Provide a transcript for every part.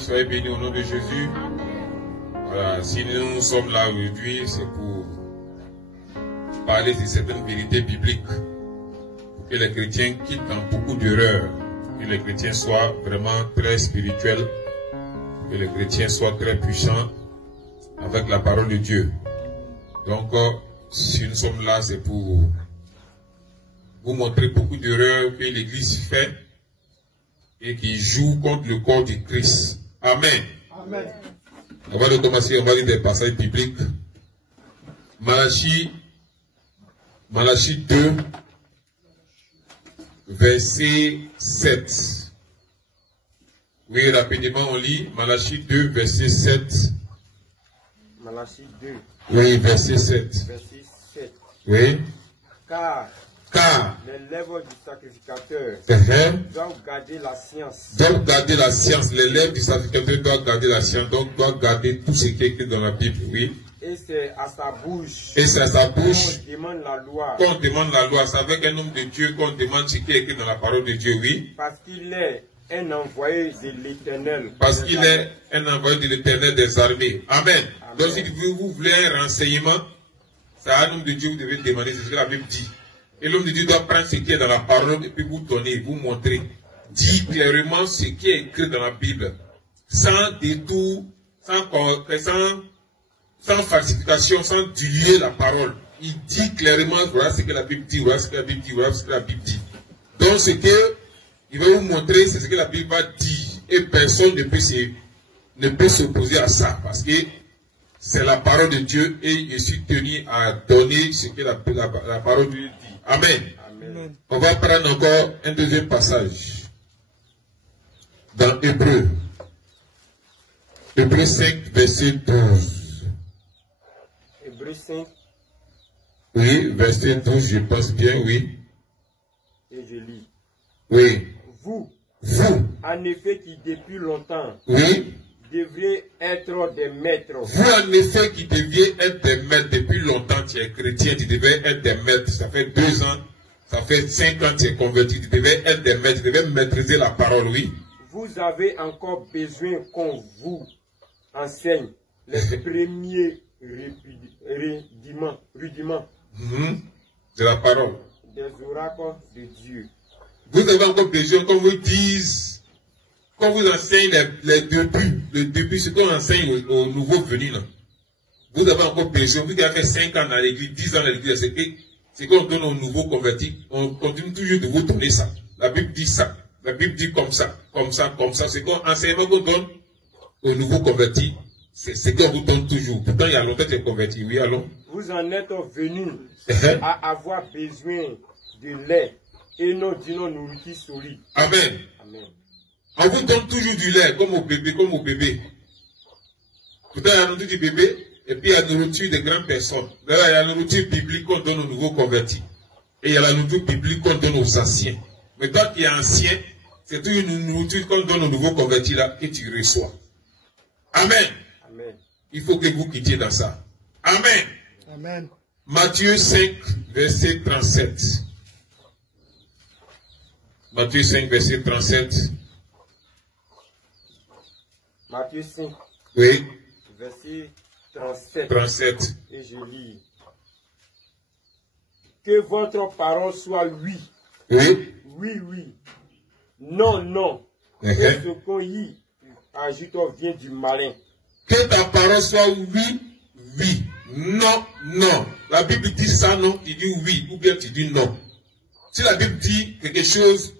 soyez bénis au nom de Jésus. Voilà, si nous sommes là aujourd'hui, c'est pour parler de certaines vérités bibliques, pour que les chrétiens quittent dans beaucoup d'erreurs, que les chrétiens soient vraiment très spirituels, que les chrétiens soient très puissants avec la parole de Dieu. Donc, si nous sommes là, c'est pour vous montrer beaucoup d'erreurs que l'Église fait et qui joue contre le corps du Christ. Amen. Amen. Avant de commencer, on va lire des passages bibliques. Malachie 2, verset 7. Oui, rapidement on lit. Malachie 2, verset 7. Malachie 2. Oui, verset 7. Verset 7. Oui. Car les lèvres du sacrificateur doivent garder la science. Doivent garder la science. Les lèvres du sacrificateur doivent garder la science. Donc, doivent garder tout ce qui est écrit dans la Bible. Oui. Et c'est à sa bouche. Et c'est à sa bouche. Qu'on demande la loi. Qu'on demande la loi. C'est avec un homme de Dieu qu'on demande ce qui est écrit dans la parole de Dieu. Oui. Parce qu'il est un envoyé de l'Éternel. Parce qu'il est un envoyé de l'Éternel des armées. Amen. Donc, si vous voulez un renseignement, c'est à un homme de Dieu que vous devez demander. C'est ce que la Bible dit. Et l'homme de Dieu doit prendre ce qui est dans la parole et puis vous donner, vous montrer. Dit clairement ce qui est écrit dans la Bible. Sans détour, sans falsification, sans diluer la parole. Il dit clairement, voilà ce que la Bible dit, voilà ce que la Bible dit, voilà ce que la Bible dit. Donc ce que il va vous montrer, c'est ce que la Bible va dire. Et personne ne peut s'opposer à ça. Parce que c'est la parole de Dieu et je suis tenu à donner ce que la parole de Dieu dit. Amen. Amen. On va prendre encore un deuxième passage. Dans Hébreux. Hébreux 5, verset 12. Hébreux 5. Oui, verset 12, je pense bien, oui. Et je lis. Oui. Vous, en effet, qui depuis longtemps, oui, devriez être des maîtres. Vous, en effet, qui deviez être des maîtres depuis longtemps, tu es chrétien, tu devais être des maîtres. Ça fait 2 ans, ça fait 5 ans, tu es converti, tu devais être des maîtres, tu devais maîtriser la parole, oui. Vous avez encore besoin qu'on vous enseigne les premiers rudiments de la parole. Des oracles de Dieu. Vous avez encore besoin qu'on vous dise, qu'on vous enseigne les débuts. Le début, ce qu'on enseigne aux nouveaux venus. Là. Vous avez encore besoin, vous avez fait 5 ans dans l'église, 10 ans dans l'église, c'est qu'on donne aux nouveaux convertis. On continue toujours de vous donner ça. La Bible dit ça. La Bible dit comme ça, comme ça, comme ça. C'est qu'on enseignement qu'on donne aux nouveaux convertis. C'est qu'on vous donne toujours. Pourtant, il y a longtemps que tu es converti. Oui, allons. Vous en êtes venus à avoir besoin de lait et non d'une nourriture solide. Amen. Amen. On vous donne toujours du lait, comme au bébé, comme au bébé. Pourtant, il y a la nourriture du bébé, et puis il y a la nourriture des grandes personnes. Là, il y a la nourriture biblique qu'on donne aux nouveaux convertis. Et il y a la nourriture biblique qu'on donne aux anciens. Mais toi qui es ancien, c'est toujours une nourriture qu'on donne aux nouveaux convertis là, que tu reçois. Amen. Amen. Il faut que vous quittiez dans ça. Amen. Amen. Matthieu 5, verset 37. Matthieu 5, verset 37. Matthieu 5. Oui. Verset 37. 37. Et je lis. Que votre parole soit oui. Oui. Oui, oui. Non, non. Ce qu'on y ajoute vient du malin. Que ta parole soit oui, oui. Non, non. La Bible dit ça, non. Tu dis oui ou bien tu dis non. Si la Bible dit quelque chose,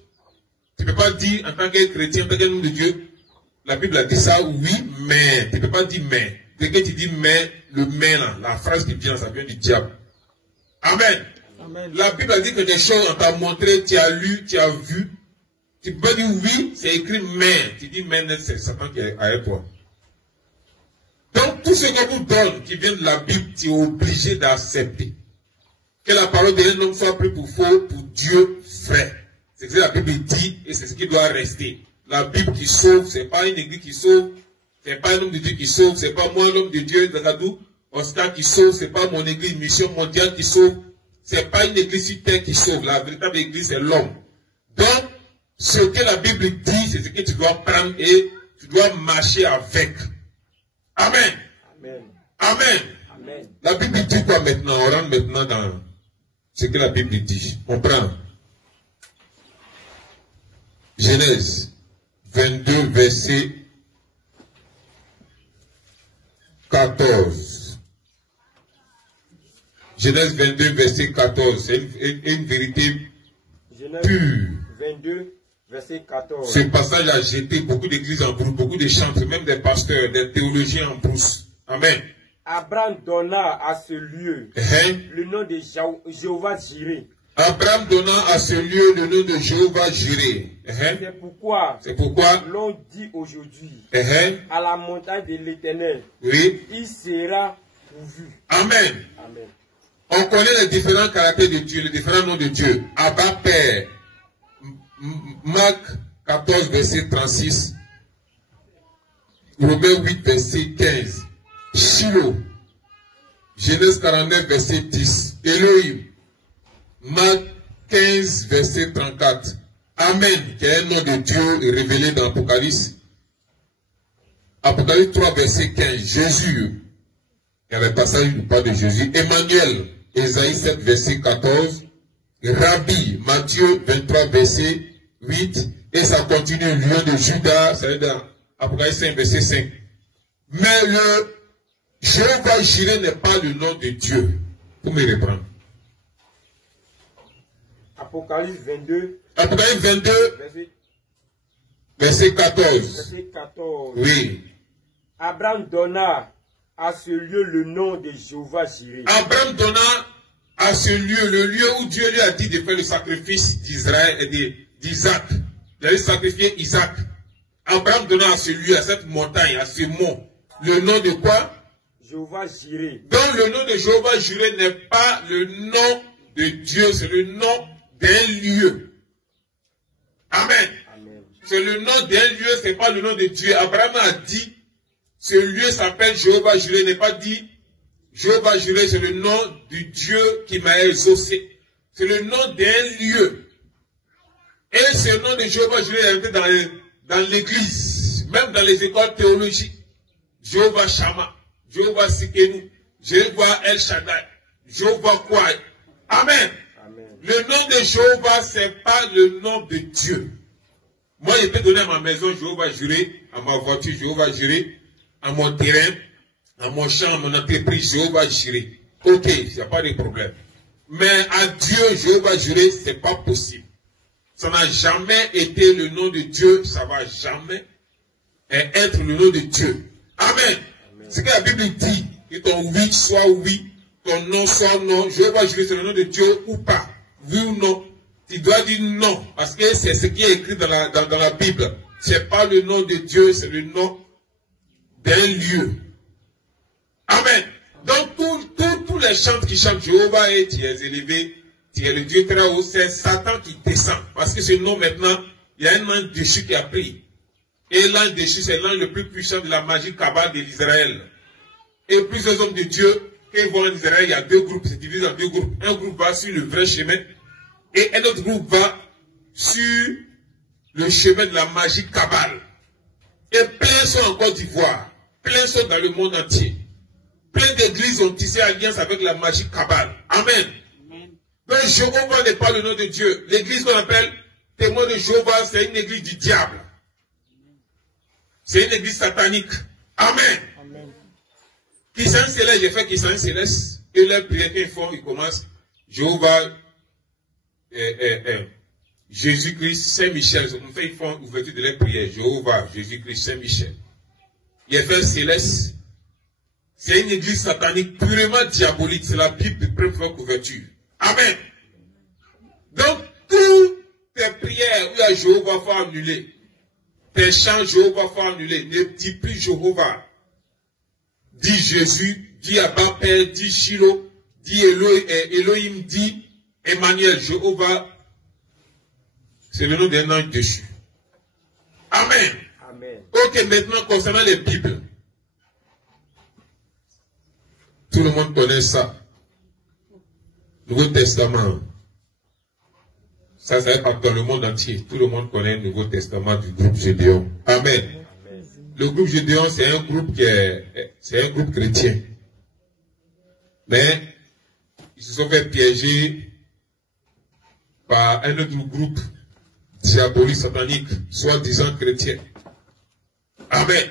tu ne peux pas dire en tant que chrétien, en tant qu'homme de Dieu, la Bible a dit ça, oui, mais. Tu ne peux pas dire mais. Dès que tu dis mais, le mais là, la phrase qui vient, ça vient du diable. Amen. Amen. La Bible a dit que des choses, on t'a montré, tu as lu, tu as vu. Tu peux pas dire oui, c'est écrit mais. Tu dis mais, c'est Satan qui est avec toi. Donc, tout ce qu'on vous donne, qui vient de la Bible, tu es obligé d'accepter. Que la parole d'un homme soit prise pour faux, pour Dieu vrai. C'est ce que la Bible dit et c'est ce qui doit rester. La Bible qui sauve, c'est pas une église qui sauve, c'est pas un homme de Dieu qui sauve, c'est pas moi l'homme de Dieu, Zakadou, Oscar qui sauve, c'est pas mon église Mission Mondiale qui sauve, c'est pas une église sur terre qui sauve. La véritable église, c'est l'homme. Donc, ce que la Bible dit, c'est ce que tu dois prendre et tu dois marcher avec. Amen. Amen. Amen. Amen. La Bible dit quoi maintenant? On rentre maintenant dans ce que la Bible dit. On prend Genèse 22, verset 14. Genèse 22, verset 14. C'est une vérité Genèse pure. 22, verset 14. Ce passage a jeté beaucoup d'églises en brousse, beaucoup de chantres, même des pasteurs, des théologiens en brousse. Amen. Abraham donna à ce lieu le nom de Jéhovah Jireh. Abraham donna à ce lieu le nom de Jéhovah Jireh. C'est pourquoi l'on dit aujourd'hui à la montagne de l'Éternel, oui, il sera pourvu. Amen. Amen. On connaît les différents caractères de Dieu, les différents noms de Dieu. Abba Père, Marc 14, verset 36, Romains 8, verset 15, Shiloh, Genèse 49, verset 10, Elohim, Marc 15, verset 34, Amen, qui est un nom de Dieu révélé dans Apocalypse. Apocalypse 3, verset 15, Jésus, il y a le passage où parle de Jésus, Emmanuel, Ésaïe 7, verset 14, Rabbi, Matthieu 23, verset 8, et ça continue, lion de Judas, ça veut dire Apocalypse 5, verset 5. Mais le Jéhovah Jireh n'est pas le nom de Dieu. Pour me reprendre. Apocalypse 22. Apocalypse 22, verset 14. Verset 14. Oui. Abraham donna à ce lieu le nom de Jéhovah Jireh. Abraham donna à ce lieu, le lieu où Dieu lui a dit de faire le sacrifice d'Israël et d'Isaac. Il allait sacrifier Isaac. Abraham donna à ce lieu, à cette montagne, à ce mont, le nom de quoi? Jéhovah Jireh. Donc le nom de Jéhovah Jireh n'est pas le nom de Dieu, c'est le nom d'un lieu. Amen. Amen. C'est le nom d'un lieu, c'est pas le nom de Dieu. Abraham a dit, ce lieu s'appelle Jéhovah Jireh, n'est pas dit Jéhovah Jireh, c'est le nom du Dieu qui m'a exaucé. C'est le nom d'un lieu. Et ce nom de Jéhovah Jireh est dans l'église, même dans les écoles théologiques. Jéhovah Shammah, Jéhovah Sikenu, Jéhovah El Shaddai, Jéhovah Kwai. Amen. Amen. Le nom de Jéhovah, c'est pas le nom de Dieu. Moi, je peux donner à ma maison Jéhovah Jireh, à ma voiture Jéhovah Jireh, à mon terrain, à mon champ, à mon entreprise Jéhovah Jireh. Ok, il n'y a pas de problème. Mais à Dieu, Jéhovah Jireh, c'est pas possible. Ça n'a jamais été le nom de Dieu, ça va jamais être le nom de Dieu. Amen. C'est ce que la Bible dit, que ton oui soit oui, ton non soit non. Jéhovah Jireh, c'est le nom de Dieu ou pas. Oui ou non. Tu dois dire non, parce que c'est ce qui est écrit dans la Bible. C'est pas le nom de Dieu, c'est le nom d'un lieu. Amen. Donc tous les chants qui chantent Jéhovah et tu es élevé, tu es le Dieu très haut, c'est Satan qui descend. Parce que ce nom maintenant, il y a un ange déchu qui a pris. Et l'ange déchu, c'est l'ange le plus puissant de la magie cabale de l'Israël. Et plusieurs hommes de Dieu, quand ils vont en Israël, il y a deux groupes, c'est divisé en deux groupes. Un groupe va sur le vrai chemin, et un autre groupe va sur le chemin de la magie cabale. Et plein sont en Côte d'Ivoire, plein sont dans le monde entier. Plein d'églises ont tissé alliance avec la magie cabale. Amen. Donc Jéhovah n'est pas le nom de Dieu. L'église qu'on appelle témoin de Jéhovah, c'est une église du diable. C'est une église satanique. Amen. Amen. Qui s'en céleste, j'ai fait qui s'en céleste. Et leur prière qu'ils font, ils commencent. Jéhovah, Jésus-Christ, Saint-Michel. Ils font ouverture de leur prière. Jéhovah, Jésus-Christ, Saint-Michel. Il y a fait céleste. C'est une église satanique purement diabolique. C'est la Bible de première couverture. Amen. Donc, toutes tes prières où il y a Jéhovah, faut annuler. Tes chants, Jéhovah, faut annuler. Ne dis plus Jéhovah. Dis Jésus, dis Abba Père, dis Shiloh, dis Elohim, dis Emmanuel. Jéhovah, c'est le nom d'un ange déchu. Amen. Amen. Ok, maintenant, concernant les Bibles. Tout le monde connaît ça. Nouveau Testament. Ça est partout dans le monde entier. Tout le monde connaît le Nouveau Testament du groupe Gédéon. Amen. Amen. le groupe Gédéon, c'est un groupe chrétien. Mais ils se sont fait piéger par un autre groupe diabolique, satanique, soi-disant chrétien. Amen.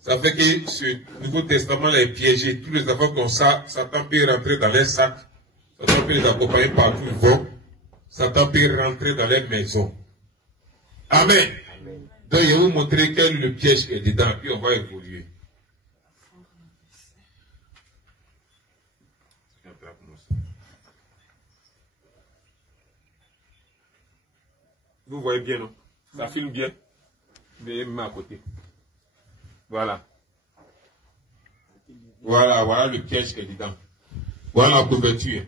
Ça fait que ce Nouveau Testament est piégé. Tous les enfants comme ça, Satan peut rentrer dans les sacs, Satan peut les accompagner partout où ils vont, Satan peut rentrer dans les maisons. Amen. Donc, je vais vous montrer quel le piège est dedans, puis on va évoluer. Vous voyez bien, non? Ça filme bien. Mais même à côté. Voilà. Voilà le piège qui est dedans. Voilà la couverture.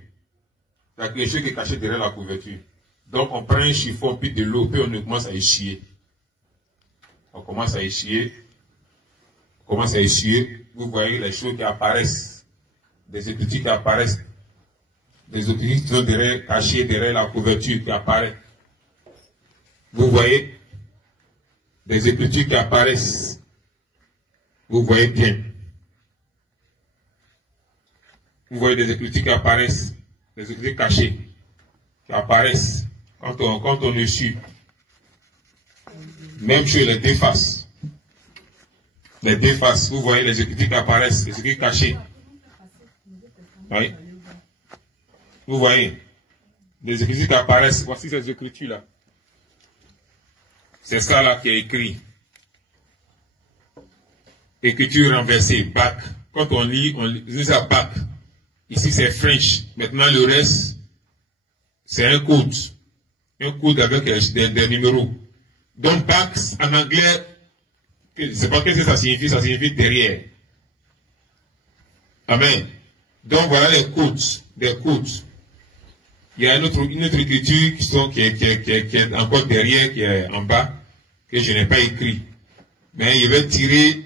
La quelque chose qui est caché derrière la couverture. Donc on prend un chiffon, puis de l'eau, puis on commence à essuyer. On commence à essuyer. Vous voyez les choses qui apparaissent. Des écritures qui apparaissent. Des écritures qui sont derrière, cachées derrière la couverture qui apparaissent. Vous voyez des écritures qui apparaissent. Vous voyez bien. Vous voyez des écritures qui apparaissent. Des écritures cachées qui apparaissent quand on essuie. Même chose, les deux faces. Les deux faces. Vous voyez les écritures qui apparaissent. Les écritures cachées. Oui. Vous voyez les écritures qui apparaissent. Voici ces écritures-là. C'est ça là qui est écrit. Écriture renversée, bac. Quand on lit ça bac. Ici c'est French. Maintenant le reste, c'est un code. Un code avec des numéros. Donc bac en anglais, c'est pas qu'est-ce que ça signifie derrière. Amen. Donc voilà les codes, des codes. Il y a une autre écriture qui est encore derrière, qui est en bas, que je n'ai pas écrit. Mais il va tirer,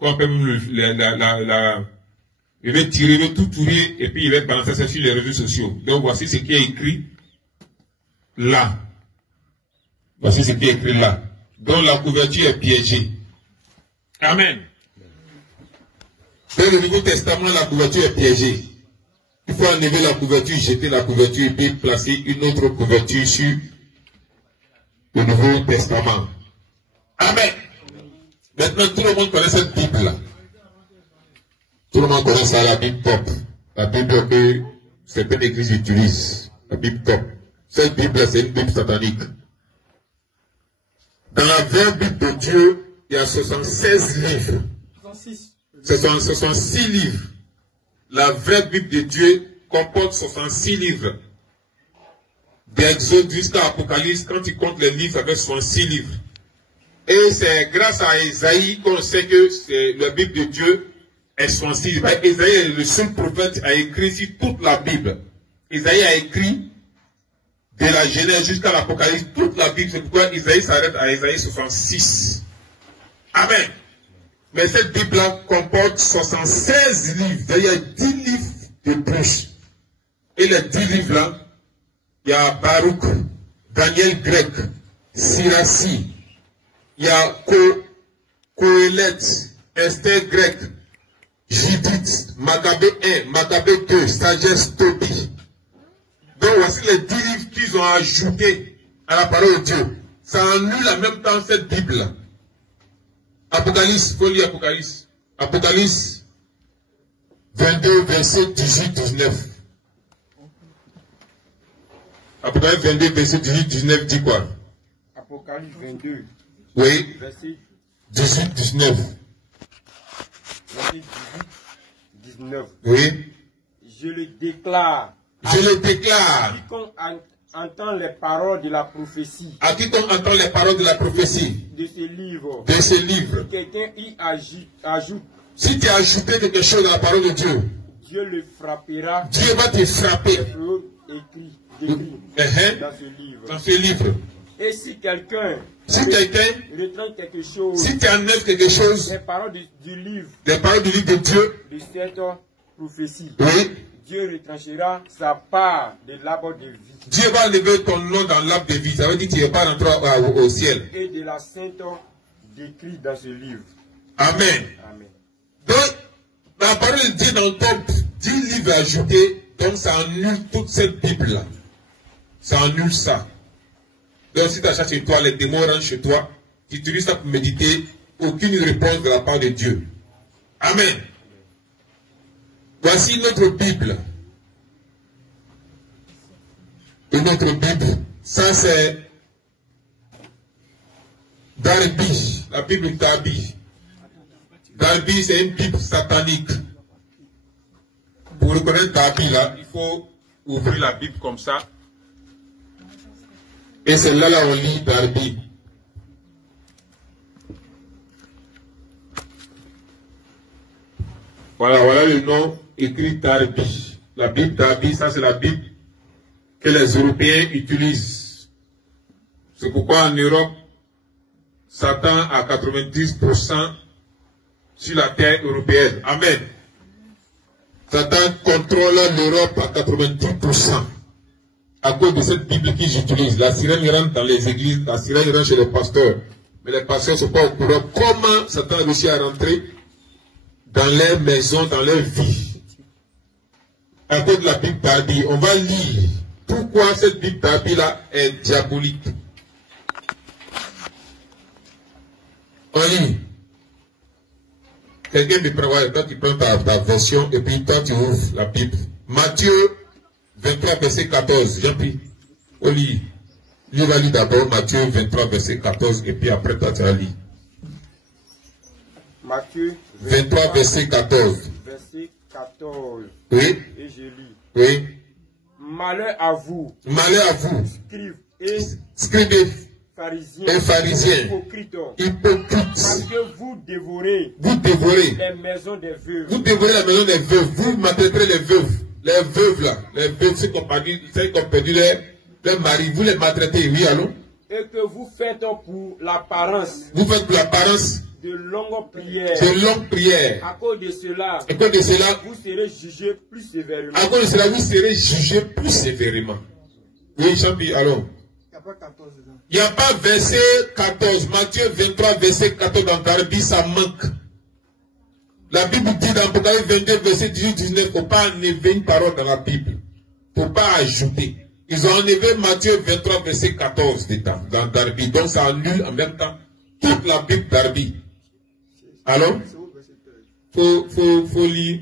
il va tirer, il va tout tourner, et puis il va balancer ça sur les réseaux sociaux. Donc voici ce qui est écrit là. Voici ce qui est écrit là. Donc la couverture est piégée. Amen. Dans le Nouveau Testament, la couverture est piégée. Il faut enlever la couverture, jeter la couverture et puis placer une autre couverture sur le Nouveau Testament. Amen. Maintenant, tout le monde connaît cette Bible-là. Tout le monde connaît ça, la Bible top. La Bible que certaines églises utilisent. La Bible top. Cette Bible-là, c'est une Bible satanique. Dans la vraie Bible de Dieu, il y a 76 livres. 66 livres. La vraie Bible de Dieu comporte 66 livres. D'Exode jusqu'à Apocalypse, quand il compte les livres, avec 66 livres. Et c'est grâce à Isaïe qu'on sait que la Bible de Dieu est 66 livres. Isaïe est le seul prophète à écrire sur toute la Bible. Isaïe a écrit de la Genèse jusqu'à l'Apocalypse, toute la Bible. C'est pourquoi Isaïe s'arrête à Isaïe 66. Amen. Mais cette Bible-là comporte 76 livres. Il y a 10 livres de plus. Et les 10 livres-là, il y a Baruch, Daniel grec, Siracide, il y a Kohelet, Esther grec, Judith, Maccabée 1, Maccabée 2, Sagesse, Tobie. Donc voici les 10 livres qu'ils ont ajoutés à la parole de Dieu. Ça annule en même temps cette Bible-là. Apocalypse, il faut lire Apocalypse. Apocalypse 22, verset 18-19. Apocalypse 22, verset 18-19 dit quoi? Apocalypse 22. Oui. Verset 18-19. Verset 18-19. Oui. Je le déclare. Je le déclare. Quiconque entend les paroles de la prophétie. À quiconque entend les paroles de la prophétie. De ce livre. De ce livre. Si quelqu'un y ajoute. Si tu as ajouté quelque chose à la parole de Dieu. Dieu le frappera. Dieu va te frapper. Décrit dans ce livre. Dans ce livre. Et si quelqu'un retranche quelque chose. Si tu enlèves quelque chose. Les paroles du livre. Les paroles du livre de Dieu. De cette prophétie. Oui. Dieu retranchera sa part de l'arbre de vie. Dieu va lever ton nom dans l'arbre de vie. Ça veut dire que tu n'es pas rentré au ciel. Et de la sainte décrits dans ce livre. Amen. Amen. Donc, la parole de Dieu dans le top 10 livres ajoutés, donc ça annule toute cette Bible-là. Ça annule ça. Donc, si tu achètes chez toi, les démons rentrent chez toi, tu utilises ça pour méditer, aucune réponse de la part de Dieu. Amen. Voici notre Bible. Et notre Bible, ça c'est Darby, la Bible Darby. Darby, c'est une Bible satanique. Pour reconnaître Darby là, il faut ouvrir la Bible comme ça. Et c'est là, on lit Darby. Voilà le nom écrit Darby. La Bible Darby, ça c'est la Bible que les Européens utilisent. C'est pourquoi en Europe, Satan a 90% sur la terre européenne. Amen. Satan contrôle l'Europe à 90%. À cause de cette Bible qu'ils utilisent. La sirène rentre dans les églises, la sirène rentre chez les pasteurs. Mais les pasteurs ne sont pas au courant comment Satan a réussi à rentrer dans leurs maisons, dans leur vie. À cause de la Bible Darby, on va lire pourquoi cette Bible Darby-là est diabolique. On lit. Quelqu'un me prévoit, toi tu prends ta version et puis toi tu ouvres la Bible. Matthieu 23, verset 14. J'ai pris. On lit. Lui va lire d'abord Matthieu 23, verset 14 et puis après toi tu vas lire. Matthieu 23, verset 14. Verset 14. Oui. Et je lis. Oui. Malheur à vous. Malheur à vous. Scribes et pharisiens. Hypocrites. Parce que vous dévorez. Les maisons des veuves. Vous dévorez la maison des veuves. Vous maltraiterez les veuves. Les veuves là. Les veuves, ceux qui ont perdu leur mari. Vous les maltraitez. Oui, allô? Et que vous faites pour l'apparence. Vous faites pour l'apparence. De longues prières. De longues prières. À cause de cela. Vous serez jugés plus sévèrement. À cause de cela, vous serez jugés plus sévèrement. Oui, Champi, allons. Il n'y a pas verset 14. Matthieu 23, verset 14 dans Darby, ça manque. La Bible dit dans Apocalypse 22, verset 18-19, il ne faut pas enlever une parole dans la Bible. Il ne faut pas ajouter. Ils ont enlevé Matthieu 23, verset 14 dans Darby. Donc ça annule en même temps toute la Bible Darby. Alors, faut lire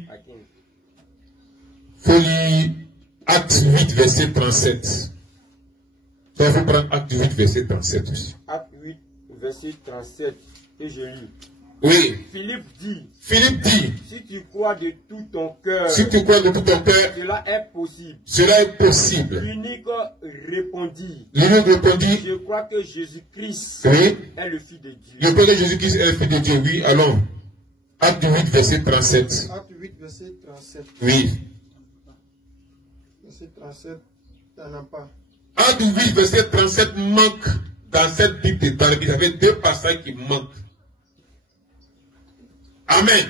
Acte 8, verset 37. Ça, il faut prendre Acte 8, verset 37 aussi. Acte 8, verset 37. Et je lis. Oui. Philippe dit. Si tu crois de tout ton cœur. Cela est possible. Cela est possible. L'unique répondit. Je crois que Jésus-Christ est le Fils de Dieu. Je crois que Jésus-Christ est le Fils de Dieu. Oui, allons. Acte 8, verset 37. Acte 8, verset 37. Oui. Verset 37, il n'y en a pas. Acte 8, verset 37 manque dans cette Bible de Darby. Il y avait deux passages qui manquent. Amen.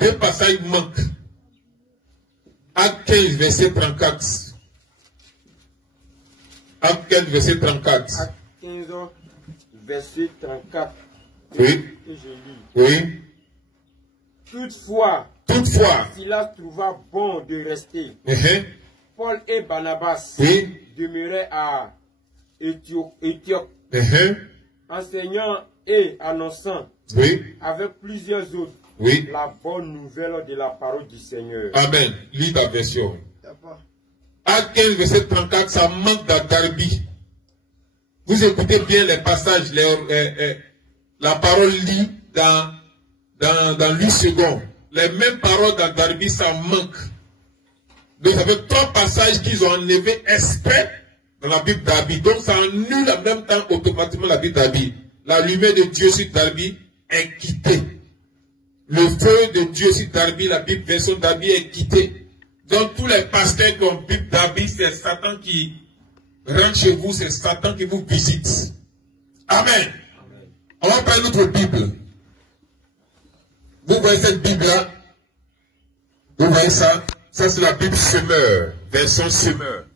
Deux passages manquent. Acte 15, verset 34. Acte 15, verset 34. Acte 15, verset 34. Oui. Et je lis. Oui. Toutefois, Silas trouva bon de rester. Paul et Barnabas demeuraient à Éthiopie, enseignant et annonçant avec plusieurs autres la bonne nouvelle de la parole du Seigneur. Amen. Lis ta version. Acte 15, verset 34, ça manque dans Darby. Vous écoutez bien les passages, la parole lit dans 8 secondes. Les mêmes paroles dans Darby, ça manque. Donc, ça fait 3 passages qu'ils ont enlevés exprès dans la Bible Darby. Donc, ça annule en même temps automatiquement la Bible Darby. La lumière de Dieu sur Darby est quittée. Le feu de Dieu sur Darby, la Bible version Darby est quittée. Donc, tous les pasteurs qui ont Bible Darby, c'est Satan qui rentre chez vous, c'est Satan qui vous visite. Amen. On va prendre notre Bible. Vous voyez cette Bible-là? Vous voyez ça? Ça, c'est la Bible Semeur, version Semeur.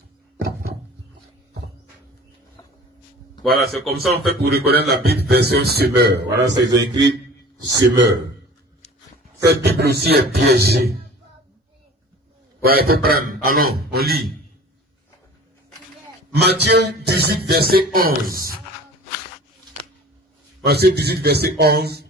Voilà, c'est comme ça en fait pour reconnaître la Bible version semeur. Voilà, c'est écrit semeur. Cette Bible aussi est piégée. Ouais, il faut prendre. Allons, on lit. Matthieu 18, verset 11. Matthieu 18, verset 11.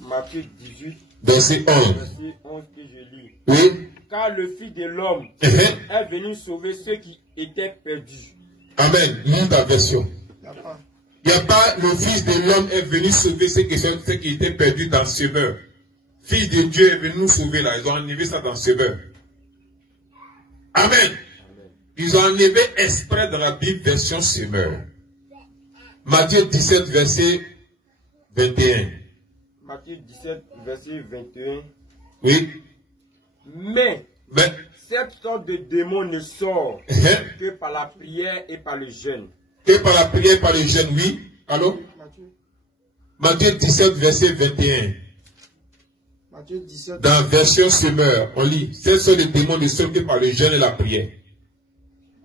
Matthieu 18, verset 11. Verset 11 que je lis. Oui. Car le Fils de l'homme est venu sauver ceux qui étaient perdus. Amen. Lis ta version. Il n'y a pas le Fils de l'homme est venu sauver ceux qui étaient perdus dans semeur. Fils de Dieu est venu nous sauver là. Ils ont enlevé ça dans semeur. Amen. Ils ont enlevé exprès dans la Bible version semeur. Matthieu 17, verset 21. Matthieu 17, verset 21. Oui. Mais cette sorte de démon ne sort que par la prière et par le jeûne. Que par la prière et par le jeûne, oui. Allô? Matthieu 17, verset 21. Matthieu 17. Dans version semeur, on lit. Cette sorte de démon ne sort que par le jeûne et la prière.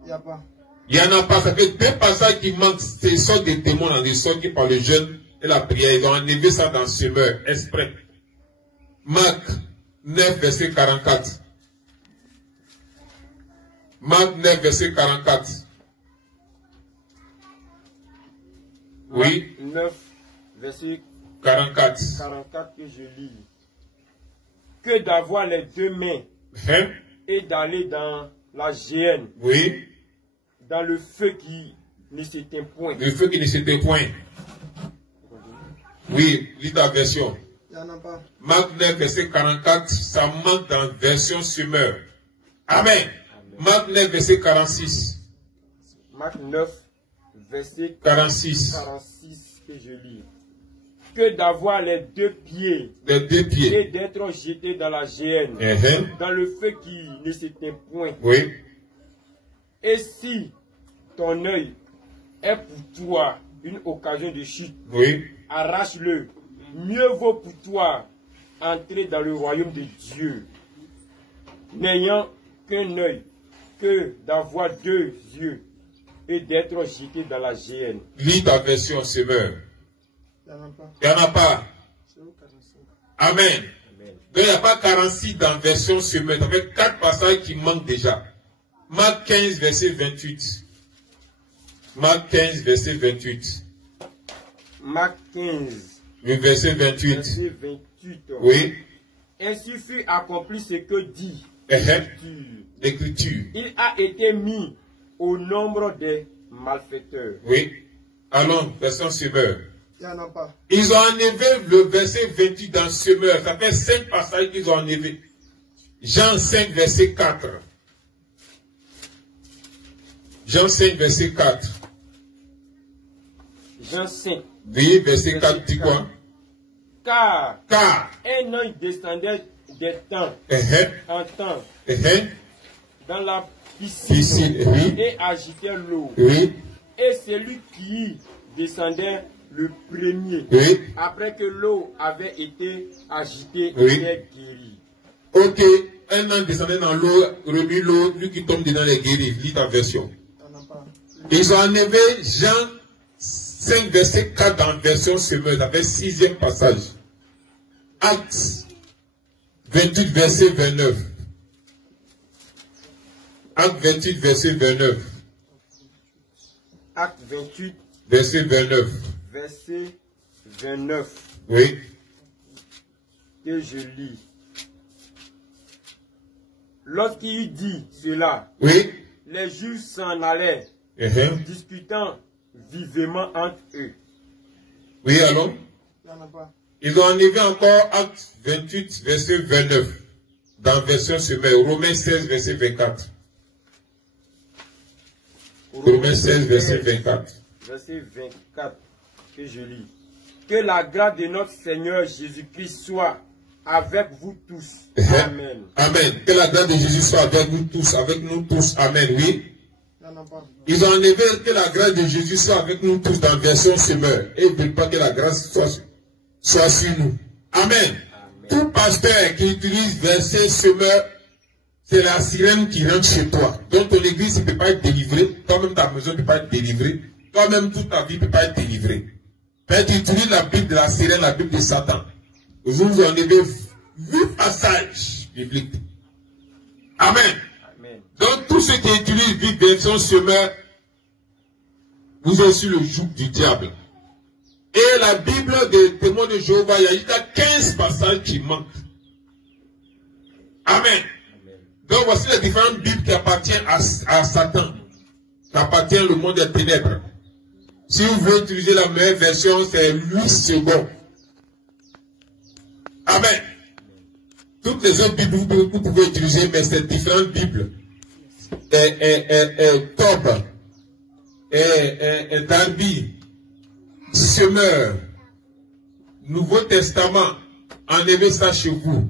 Il n'y a pas. Il n'y en a pas. Ça fait deux passages qui manquent. Ces sortes de démons ne sortent que par le jeûne et la prière. Ils ont enlevé ça dans semeur, exprès. Marc 9, verset 44. Marc 9, verset 44. Oui. 9, verset 44. 44 que je lis. Que d'avoir les deux mains et d'aller dans la géhenne. Oui. Dans le feu qui ne s'éteint point. Le feu qui ne s'éteint point. Oui, lis ta version. Il n'y en a pas. Marc 9, verset 44, ça manque dans la version semeur. Amen. Marc 9, verset 46. Marc 9, verset 46. 46 que je lis. Que d'avoir les deux pieds. Les deux pieds. Et d'être jeté dans la géhenne. Dans le feu qui ne s'éteint point. Oui. Et si ton œil est pour toi une occasion de chute, oui, arrache-le. Mieux vaut pour toi entrer dans le royaume de Dieu, n'ayant qu'un œil, que d'avoir deux yeux et d'être jeté dans la géhenne. Lis ta version semeur. Il n'y en a pas. Il n'y en a pas. Amen. Amen. Donc il n'y a pas 46 dans la version semeur. Ça fait 4 passages qui manquent déjà. Marc 15, verset 28. Marc 15, verset 28. Marc 15. Le verset 28. Verset 28. Oui. Ainsi fut accompli ce que dit l'Écriture. Il a été mis au nombre des malfaiteurs. Oui. Allons, version semeur. Il n'y en a pas. Ils ont enlevé le verset 28 dans semeur. Ça fait 5 passages qu'ils ont enlevé. Jean 5, verset 4. Jean 5, verset 4. Jean 5. Oui, verset 4 dit quoi? Car un ange descendait des temps en temps dans la piscine et agitait l'eau. Oui. Et celui qui descendait le premier, après que l'eau avait été agitée, était guéri. Ok, un ange descendait dans l'eau, remue l'eau, lui qui tombe dedans les guéris. Lis ta version. Ils ont enlevé Jean 5, verset 4 dans la version semeur, avec 6e passage. Actes 28, verset 29. Actes 28, verset 29. Acte 28, verset 29. Verset 29. Oui. Que je lis. Lorsqu'il eut dit cela, oui, les Juifs s'en allaient, discutant vivement entre eux. Oui, alors? Ils ont enlevé encore Acte 28, verset 29, dans version semeur. Romains 16, verset 24. Romains 16, verset 24. Verset 24, que je lis. Que la grâce de notre Seigneur Jésus-Christ soit avec vous tous. Amen. Amen. Que la grâce de Jésus soit avec nous tous. Amen. Oui. Ils ont enlevé que la grâce de Jésus soit avec nous tous dans la version semeur. Et ils ne veulent pas que la grâce soit sur nous. Amen. Tout pasteur qui utilise verset semeur, c'est la sirène qui rentre chez toi. Donc ton église ne peut pas être délivrée. Toi-même ta maison ne peut pas être délivrée. Toi-même toute ta vie ne peut pas être délivrée. Mais tu utilises la Bible de la sirène, la Bible de Satan. Aujourd'hui, vous en avez 8 passages bibliques. Amen. Amen. Donc tous ceux qui utilisent Bible version semeur, vous êtes sur le joug du diable. Et la Bible des témoins de Jéhovah, il y a jusqu'à 15 passages qui manquent. Amen. Donc voici les différentes Bibles qui appartiennent à Satan, qui appartiennent au monde des ténèbres. Si vous voulez utiliser la meilleure version, c'est 8 secondes. Amen. Toutes les autres Bibles, vous pouvez utiliser, mais ces différentes Bibles, Tob, Darby, Semeur, Nouveau Testament, enlevez ça chez vous.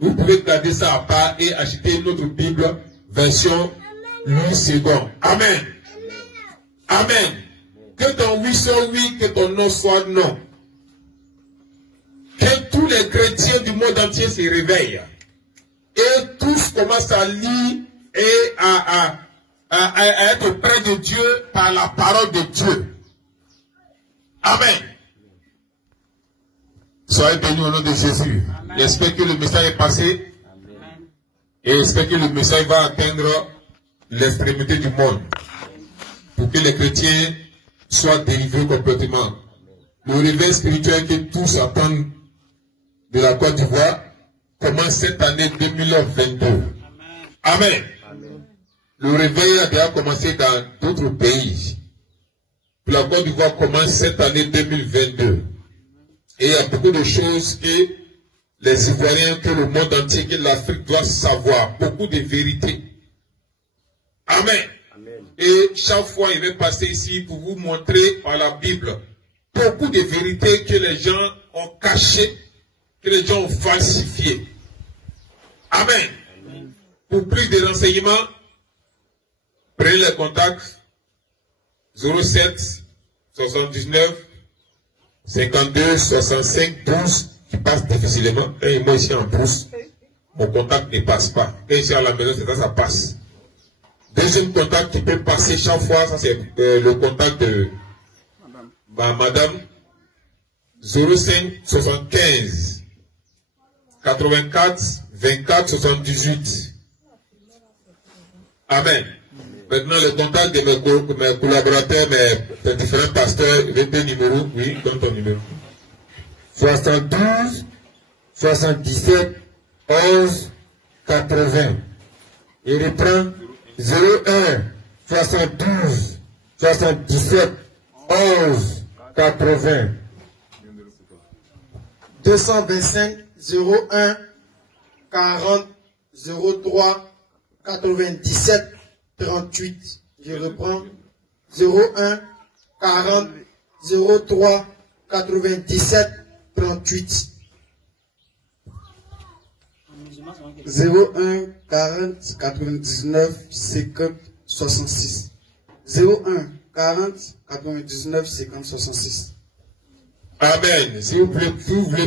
Vous pouvez garder ça à part et acheter une autre Bible, version 8 secondes. Amen. Amen. Que ton oui soit oui, que ton non soit non. Que tous les chrétiens du monde entier se réveillent. Et tous commencent à lire et à être près de Dieu par la parole de Dieu. Amen. Soyez bénis au nom de Jésus. J'espère que le message est passé. Amen. Et j'espère que le message va atteindre l'extrémité du monde. Pour que les chrétiens soient délivrés complètement. Le réveil spirituel que tous attendent de la Côte d'Ivoire commence cette année 2022. Amen. Amen. Amen. Le réveil a déjà commencé dans d'autres pays. Puis la Côte d'Ivoire commence cette année 2022. Et il y a beaucoup de choses que les Ivoiriens, que le monde entier, que l'Afrique doit savoir. Beaucoup de vérités. Amen. Amen. Et chaque fois, il va passer ici pour vous montrer par la Bible beaucoup de vérités que les gens ont cachées, que les gens ont falsifiées. Amen. Amen. Pour plus de renseignements, prenez les contacts 07 79 52 65 12 qui passe difficilement. Et moi ici en brousse, mon contact ne passe pas. Et ici à la maison, c'est ça passe. Deuxième contact qui peut passer chaque fois, ça c'est le contact de madame 05 75 84 24 78. Amen. Maintenant, le contact de mes collaborateurs, mes différents pasteurs, les deux numéros, oui, donne ton numéro. 72 77 11 80. Il reprend 01 72 77 11 80. 225 01 40 03 97 38. Je reprends 01 40 03 97 38. 01 40 99 50 66. 01 40 99 50 66. Amen. Si vous voulez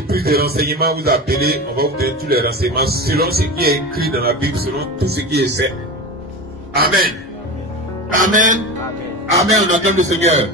plus de renseignements, vous appelez, on va vous donner tous les renseignements selon ce qui est écrit dans la Bible, selon tout ce qui est fait. Amen. Amen. Amen. On acclame le Seigneur.